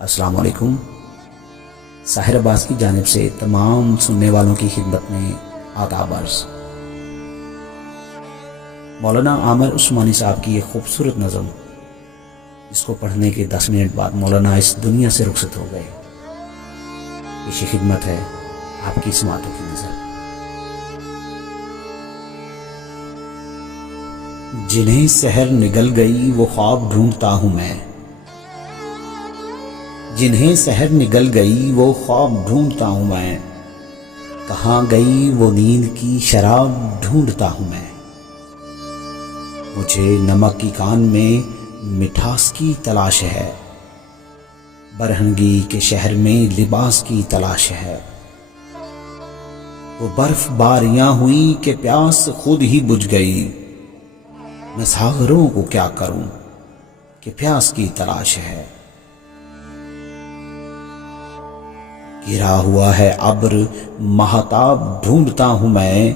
السلام علیکم۔ ساحر عباس کی جانب سے تمام سننے والوں کی خدمت میں آداب عرض۔ مولانا عامر عثمانی صاحب کی ایک خوبصورت نظم، جس کو پڑھنے کے 10 منٹ بعد مولانا اس دنیا سے رخصت ہو گئے، پیش خدمت ہے آپ کی سماعتوں کی نظر۔ جنہیں سحر نگل گئی وہ خواب ڈھونڈتا ہوں میں، جنہیں سحر نگل گئی وہ خواب ڈھونڈتا ہوں میں، کہاں گئی وہ نیند کی شراب ڈھونڈتا ہوں میں۔ مجھے نمک کی کان میں مٹھاس کی تلاش ہے، برہنگی کے شہر میں لباس کی تلاش ہے۔ وہ برف باریاں ہوئی کہ پیاس خود ہی بجھ گئی، میں ساغروں کو کیا کروں کہ پیاس کی تلاش ہے۔ گرا ہوا ہے ابر مہتاب ڈھونڈتا ہوں میں،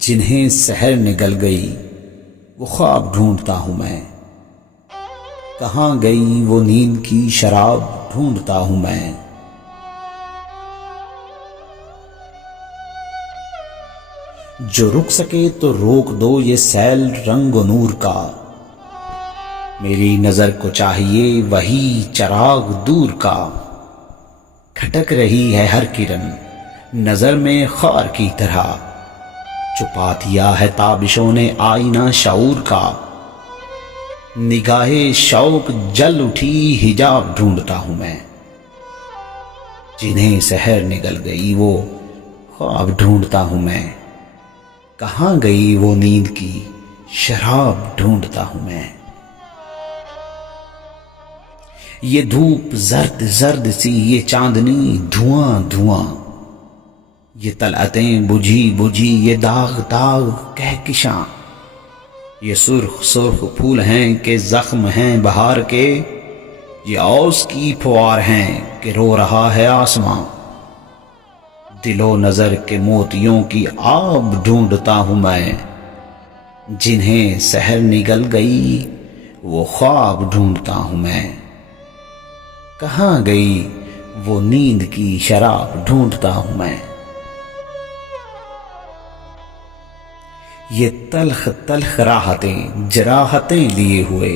جنہیں سحر نگل گئی وہ خواب ڈھونڈتا ہوں میں، کہاں گئی وہ نیند کی شراب ڈھونڈتا ہوں میں۔ جو رک سکے تو روک دو یہ سیل رنگ و نور کا، میری نظر کو چاہیے وہی چراغ دور کا۔ کھٹک رہی ہے ہر کرن نظر میں خار کی طرح، چھپا دیا ہے تابشوں نے آئینہ شعور کا۔ نگاہ شوق جل اٹھی حجاب ڈھونڈتا ہوں میں، جنہیں سحر نگل گئی وہ خواب ڈھونڈتا ہوں میں، کہاں گئی وہ نیند کی شراب ڈھونڈتا ہوں میں۔ یہ دھوپ زرد زرد سی، یہ چاندنی دھواں دھواں، یہ طلعتیں بجھی بجھی، یہ داغ داغ کہکشاں۔ یہ سرخ سرخ پھول ہیں کہ زخم ہیں بہار کے، یہ اوس کی پھوار ہیں کہ رو رہا ہے آسماں۔ دل و نظر کے موتیوں کی آب ڈھونڈتا ہوں میں، جنہیں سحر نگل گئی وہ خواب ڈھونڈتا ہوں میں، کہاں گئی وہ نیند کی شراب ڈھونڈتا ہوں میں۔ یہ تلخ تلخ راحتیں جراحتیں لیے ہوئے،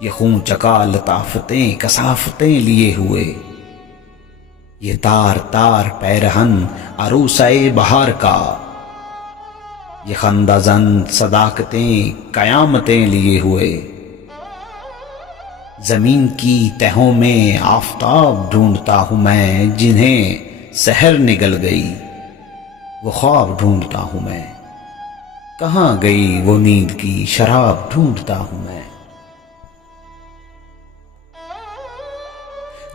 یہ خون چکا لطافتیں کثافتیں لیے ہوئے، یہ تار تار پیرہن عروسے بہار کا، یہ خندہ زن صداقتیں قیامتیں لیے ہوئے۔ زمین کی تہوں میں آفتاب ڈھونڈتا ہوں میں، جنہیں سحر نگل گئی وہ خواب ڈھونڈتا ہوں میں، کہاں گئی وہ نیند کی شراب ڈھونڈتا ہوں میں۔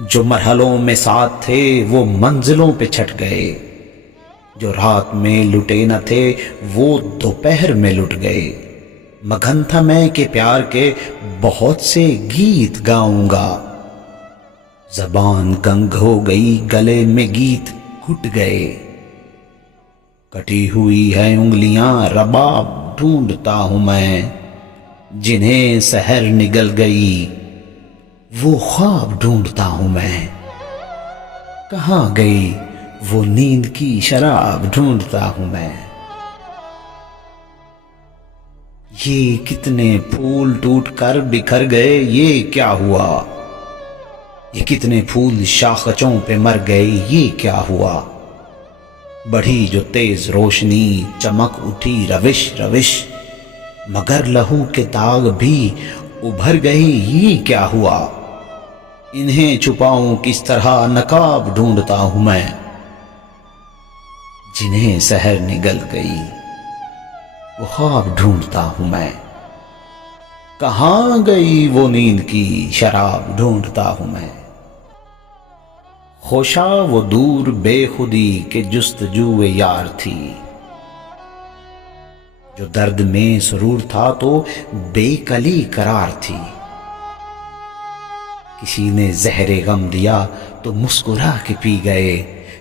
جو مرحلوں میں ساتھ تھے وہ منزلوں پہ چھٹ گئے، جو رات میں لٹے نہ تھے وہ دوپہر میں لٹ گئے۔ مگن تھا میں کہ پیار کے بہت سے گیت گاؤں گا، زبان گنگ ہو گئی گلے میں گیت گھٹ گئے۔ کٹی ہوئی ہے انگلیاں رباب ڈھونڈتا ہوں میں، جنہیں سحر نگل گئی وہ خواب ڈھونڈتا ہوں میں، کہاں گئی وہ نیند کی شراب ڈھونڈتا ہوں میں۔ یہ کتنے پھول ٹوٹ کر بکھر گئے یہ کیا ہوا، یہ کتنے پھول شاخچوں پہ مر گئے یہ کیا ہوا۔ بڑھی جو تیز روشنی چمک اٹھی روش روش، مگر لہو کے داغ بھی ابھر گئے یہ کیا ہوا۔ انہیں چھپاؤں کس طرح نقاب ڈھونڈتا ہوں میں، جنہیں سحر نگل گئی وہ خواب ڈھونڈتا ہوں میں، کہاں گئی وہ نیند کی شراب ڈھونڈتا ہوں میں۔ خوشا وہ دور بے خودی کے جستجو یار تھی، جو درد میں سرور تھا تو بے کلی قرار تھی۔ کسی نے زہر غم دیا تو مسکرا کے پی گئے،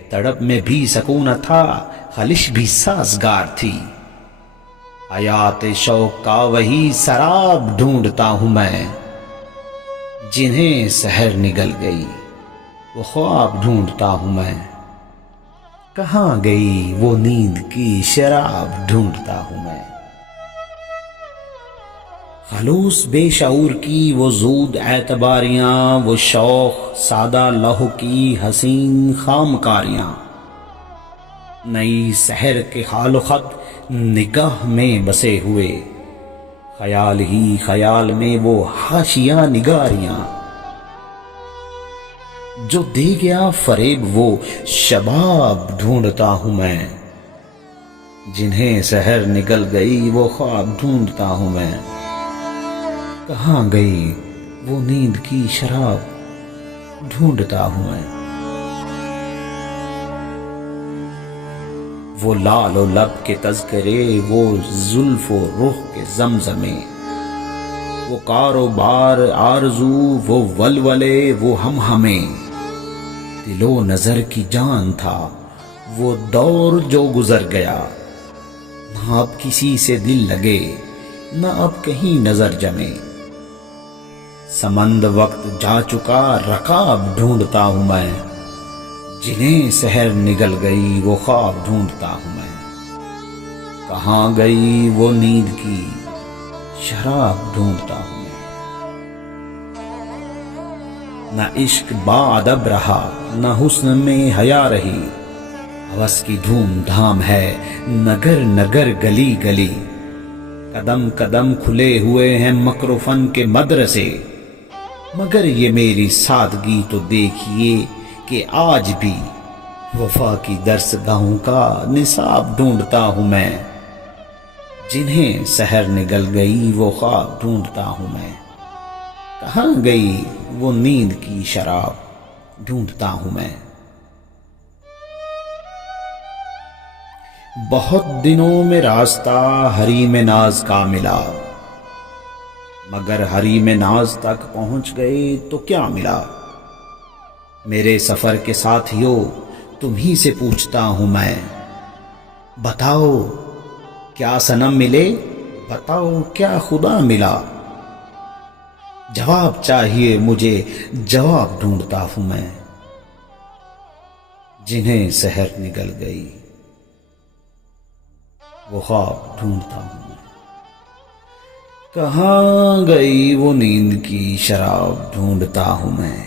تڑپ میں بھی سکون تھا خلش بھی سازگار تھی۔ حیات شوق کا وہی سراب ڈھونڈتا ہوں میں، جنہیں سحر نگل گئی وہ خواب ڈھونڈتا ہوں میں، کہاں گئی وہ نیند کی شراب ڈھونڈتا ہوں میں۔ خلوص بے شعور کی وہ زود اعتباریاں، وہ شوق سادہ لوح کی حسین خامکاریاں، نئی سحر کے خال و خط نگاہ میں بسے ہوئے، خیال ہی خیال میں وہ حاشیہ نگاریاں، جو دے گیا فریب وہ شباب ڈھونڈتا ہوں میں، جنہیں سحر نگل گئی وہ خواب ڈھونڈتا ہوں میں، کہاں گئی وہ نیند کی شراب ڈھونڈتا ہوں میں۔ وہ لال و لب کے تذکرے، وہ زلف و رخ کے زمزمے، وہ کاروبار آرزو، وہ ولولے، وہ ہم ہمیں، دل و نظر کی جان تھا وہ دور جو گزر گیا، نہ اب کسی سے دل لگے نہ اب کہیں نظر جمے، سمند وقت جا چکا رکاب ڈھونڈتا ہوں میں، جنہیں سحر نگل گئی وہ خواب ڈھونڈتا ہوں میں، کہاں گئی وہ نیند کی شراب ڈھونڈتا ہوں میں۔ نہ عشق با ادب رہا نہ حسن میں حیا رہی، ہوس کی دھوم دھام ہے نگر نگر گلی گلی، قدم قدم کھلے ہوئے ہیں مکر و فن کے مدرسے، مگر یہ میری سادگی تو دیکھیے کہ آج بھی وفا کی درس گاہوں کا نصاب ڈھونڈتا ہوں میں، جنہیں سحر نگل گئی وہ خواب ڈھونڈتا ہوں میں، کہاں گئی وہ نیند کی شراب ڈھونڈتا ہوں میں۔ بہت دنوں میں راستہ حریم ناز کا ملا، مگر حریم ناز تک پہنچ گئے تو کیا ملا، میرے سفر کے ساتھیوں تمہیں سے پوچھتا ہوں میں، بتاؤ کیا صنم ملے، بتاؤ کیا خدا ملا، جواب چاہیے مجھے جواب ڈھونڈتا ہوں میں، جنہیں سحر نگل گئی وہ خواب ڈھونڈتا ہوں میں، کہاں گئی وہ نیند کی شراب ڈھونڈتا ہوں میں۔